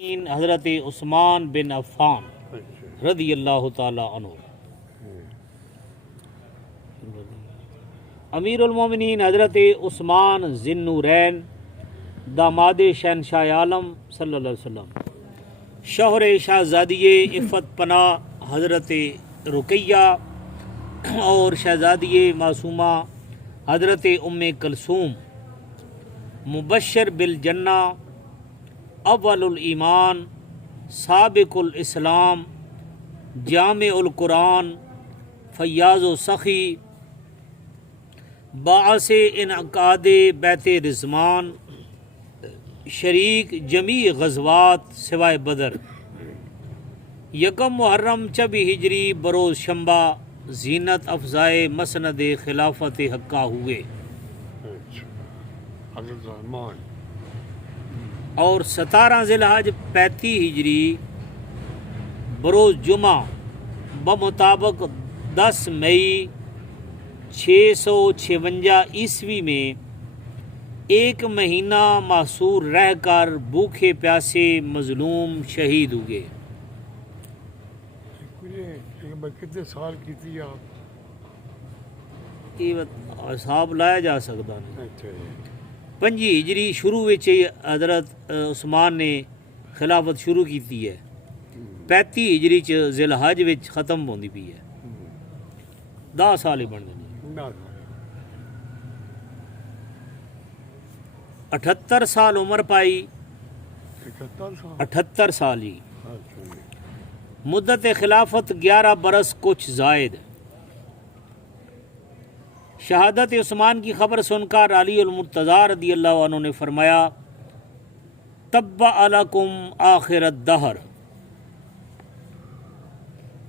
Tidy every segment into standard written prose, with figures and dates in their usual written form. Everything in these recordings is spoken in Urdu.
حضرت عثمان بن عفان رضی اللہ تعالی عنہ۔ امیر المومنین حضرت عثمان ذی النورین داماد شہنشاہ عالم صلی اللہ علیہ وسلم، شوہر شہزادی عفت پناہ حضرت رقیہ اور شہزادی معصومہ حضرت ام کلثوم، مبشر بالجنہ، اول الایمان، سابق الاسلام، جامع القرآن، فیاض و سخی، باعث انعقاد بیت رضوان، شریک جمیع غزوات سوائے بدر، یکم محرم چبی ہجری بروز شنبہ، زینت افزائے مسند خلافت حقہ ہوئے، اور 17 ذی الحج 35 ہجری بروز جمعہ بمطابق 10 مئی 656 عیسوی میں ایک مہینہ محصور رہ کر بھوکے پیاسے مظلوم شہید ہوئے۔ کتنے سال کی تھی آپ؟ یہ حساب لایا جا سکتا نہیں۔ 5 ہجری شروع وچ حضرت عثمان نے خلافت شروع کیتی ہے، 35 ہجری چ ذی الحج وچ ختم ہوندی پئی ہے، 10 سال ہی بن گئے۔ 78 سال عمر پائی، 78 سال ہی مدت خلافت 11 برس کچھ زائد۔ شہادت عثمان کی خبر سن کر علی المرتضیٰ رضی اللہ عنہ نے فرمایا، تبع لکم آخر الدہر،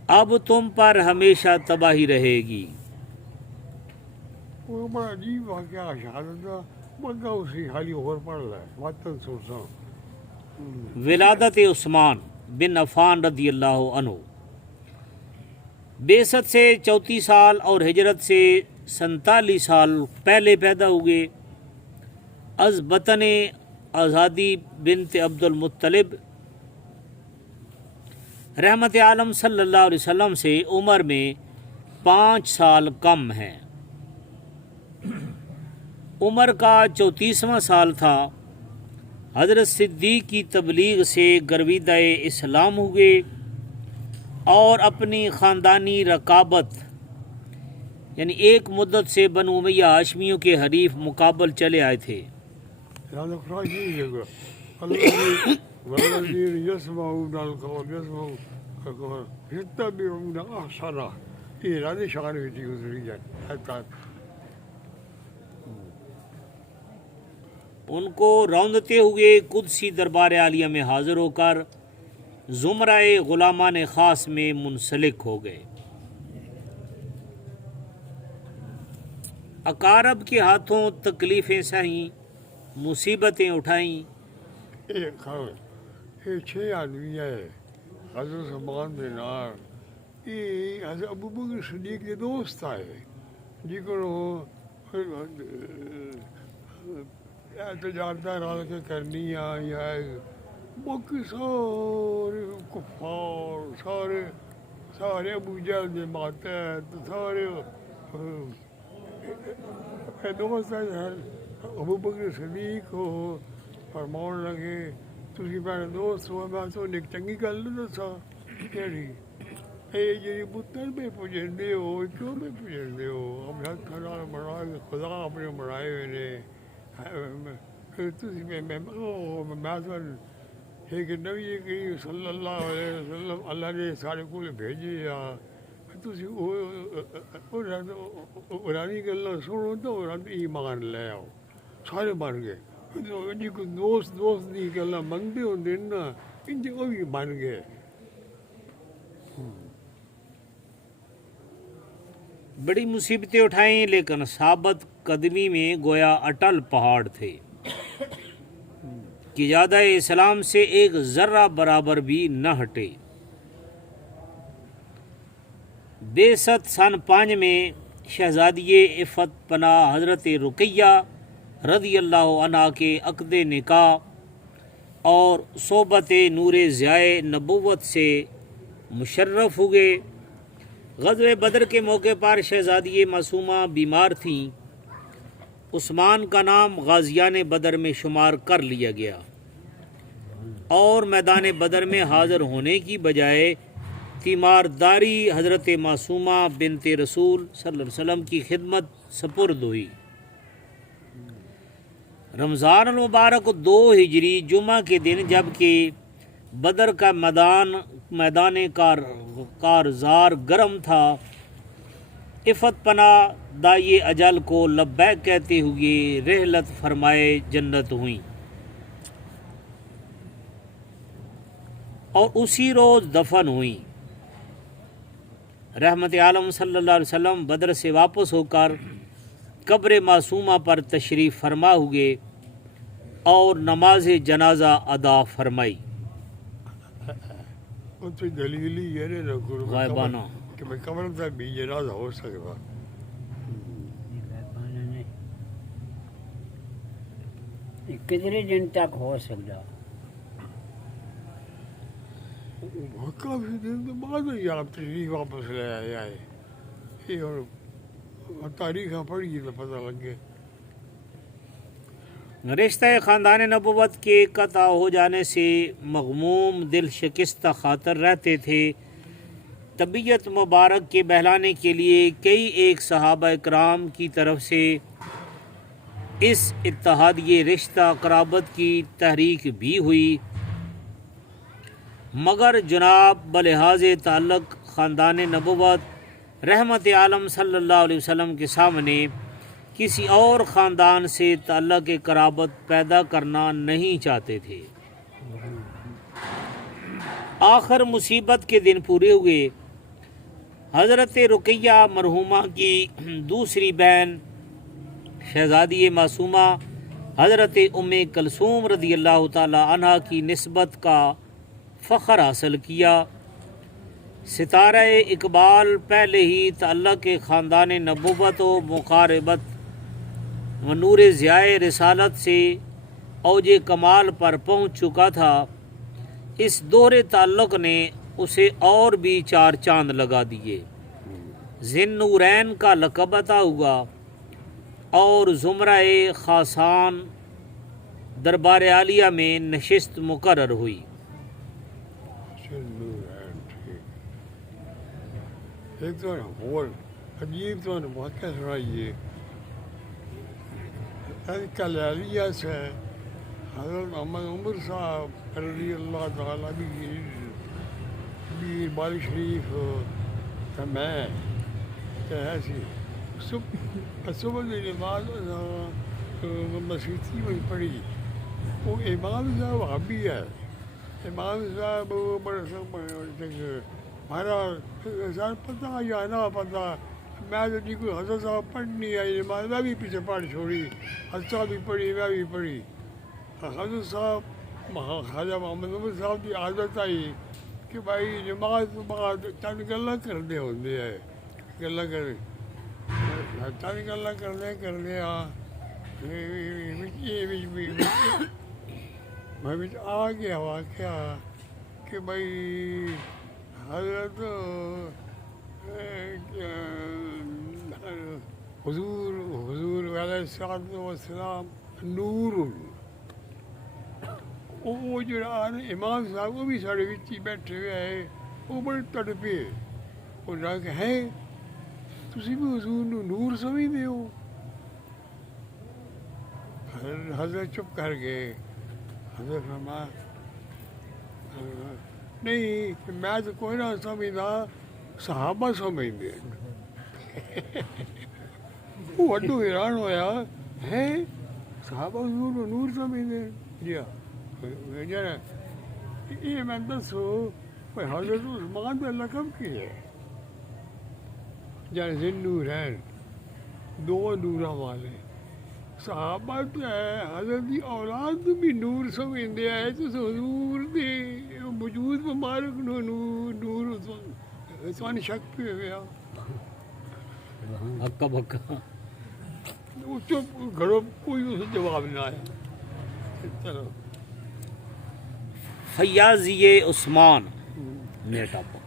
اب تم پر ہمیشہ تباہی رہے گی۔ وہ بڑا عجیب واقعہ شہادت کا، بندہ اسی حالی اور پڑھ رہا ہے، وطن سوچا۔ ولادت عثمان بن عفان رضی اللہ عنہ، بعثت سے 34 سال اور ہجرت سے 47 سال پہلے پیدا ہوئے۔ از بطن آزادی بنت عبد المطلب، رحمت عالم صلی اللہ علیہ وسلم سے عمر میں 5 سال کم ہیں۔ عمر کا 34واں سال تھا، حضرت صدیق کی تبلیغ سے گرویدہ اسلام ہوئے اور اپنی خاندانی رقابت یعنی ایک مدت سے بنو امیہ ہاشمیوں کے حریف مقابل چلے آئے تھے۔ ان کو روندتے ہوئے قدسی دربار عالیہ میں حاضر ہو کر زمرہ غلامان خاص میں منسلک ہو گئے۔ اقارب کے ہاتھوں تکلیفیں سہیں، مصیبتیں اٹھائیں۔ یہ 6 آدمی ہے، حضرت عثمان بن عفان، یہ حضرت ابو بکر صدیق کے دوست آئے، جی کو تجارتہ رال کے کرنی یا باقی سارے کفار، سارے ابو جہل دے ماتحت، سارے دوست ابو بکر صدیق کو فرمان لگے، تسی میرے دوست ہو، میں تو ایک چنگی گل دساں، کیڑی اے جی پتر پہ پجندے ہو، کیوں پہ پجندے ہو؟ ہم ہاتھ کھڑا بنا کے خدا اپنے بنائے ہوئے نے، ایک نبی کریم صلی اللہ علیہ وسلم اللہ نے سارے کو بھیجے آ، پرانی گلا سنو تو ایمان لے آؤ، سارے بن گئے۔ جی کو دوست دی گلا منگتے ہوتے نا، ان وہ بھی بن گئے۔ بڑی مصیبتیں اٹھائیں لیکن ثابت قدمی میں گویا اٹل پہاڑ تھے کہ قیادہ اسلام سے ایک ذرہ برابر بھی نہ ہٹے۔ بعثت سن 5 میں شہزادی عفت پناہ حضرت رقیہ رضی اللہ عنہ کے عقد نکاح اور صحبت نور ضیائے نبوت سے مشرف ہوئے۔ غزوہ بدر کے موقع پر شہزادی معصومہ بیمار تھیں۔ عثمان کا نام غازیان بدر میں شمار کر لیا گیا اور میدان بدر میں حاضر ہونے کی بجائے تیمارداری حضرت معصومہ بنت رسول صلی اللہ علیہ وسلم کی خدمت سپرد ہوئی۔ رمضان المبارک 2 ہجری جمعہ کے دن جبکہ بدر کا میدان کارزار گرم تھا، عفت پناہ دائی اجل کو لبیک کہتے ہوئے رحلت فرمائے جنت ہوئیں اور اسی روز دفن ہوئیں۔ رحمت عالم صلی اللہ علیہ وسلم بدر سے واپس ہو کر قبر معصومہ پر تشریف فرما ہوئے اور نماز جنازہ ادا فرمائی۔ وہ تو دلیل ہی ہے نا غائبانہ کہ میں قبر تک بھی جنازہ ہو سکتا۔ کتنے دن تک ہو سکتا؟ کافی دن تو بعد ہی آپ تشریف واپس لے آئے یہ اور تاریخیں پڑھی تو پتہ لگ گیا۔ رشتہ خاندان نبوت کے قطع ہو جانے سے مغموم دل شکستہ خاطر رہتے تھے۔ طبیعت مبارک کے بہلانے کے لیے کئی ایک صحابہ اکرام کی طرف سے اس اتحادی رشتہ قرابت کی تحریک بھی ہوئی، مگر جناب بلحاظ تعلق خاندان نبوت رحمت عالم صلی اللہ علیہ وسلم کے سامنے کسی اور خاندان سے تعلق قرابت پیدا کرنا نہیں چاہتے تھے۔ آخر مصیبت کے دن پورے ہوئے۔ حضرت رقیہ مرحومہ کی دوسری بہن شہزادی معصومہ حضرت ام کلثوم رضی اللہ تعالی عنہ کی نسبت کا فخر حاصل کیا۔ ستارہ اقبال پہلے ہی تعلق خاندان نبوت و مقاربت و نور ضیائے رسالت سے اوج کمال پر پہنچ چکا تھا۔ اس دور تعلق نے اسے اور بھی 4 چاند لگا دیے۔ ذی نورین کا لقب عطا ہوا اور زمرہ خاصان دربار عالیہ میں نشست مقرر ہوئی۔ ایک تو اور عجیب تو واقعہ سنائیے۔ کلیالیہ سے حضرت محمد عمر صاحب رضی اللہ تعالیٰ بھی بال شریف کا میں ایسی صبح کی نماز مسیحی میں پڑھی۔ وہ امام صاحب حبی ہے، امام صاحب بڑے ہمارا سر پتہ یا نہ پتہ، میں تو نہیں کوئی حضرت صاحب پڑھنی آئی نماز، میں بھی پیچھے پڑھ چھوڑی، حضرت صاحب بھی پڑھی میں بھی پڑھی۔ حضرت صاحب خواجہ محمد عمر صاحب کی عادت آئی کہ بھائی نماز تو بعد چند گلا کرنے ہوتے ہے، گلا کر چند گلا کرنے میں آ گیا واقعہ کہ بھائی حضرت حضور علیہ السلام نور وہ جو امام صاحب وہ بھی سارے بچ ہی بیٹھے ہوئے ہیں، وہ بڑے تڑپے وہ نہ کہ ہیں تسی بھی حضور نور سمجھتے ہو۔ حضرت چپ کر گئے۔ حضرت فرمایا نہیں میں تو کوئی نہ سمجھتا، صحابہ سمجھتے وہ وڈو حیران ہویا ہے صحابہ حضور نور سمجھتے جی ہاں یہ میں دسو حضرت عثمان کا لقب کی ہے جان ذی نورین 2 نوراں والے صحابہ تو ہے، حضرت کی اولاد بھی نور سمجھتے ہیں تو حضور دے وجود مبارک نور سوانی شک پہ ہوا ہکا بکا چپ گھروں کوئی اس جواب نہ آیا۔ چلو فیاضی عثمان میرٹاپا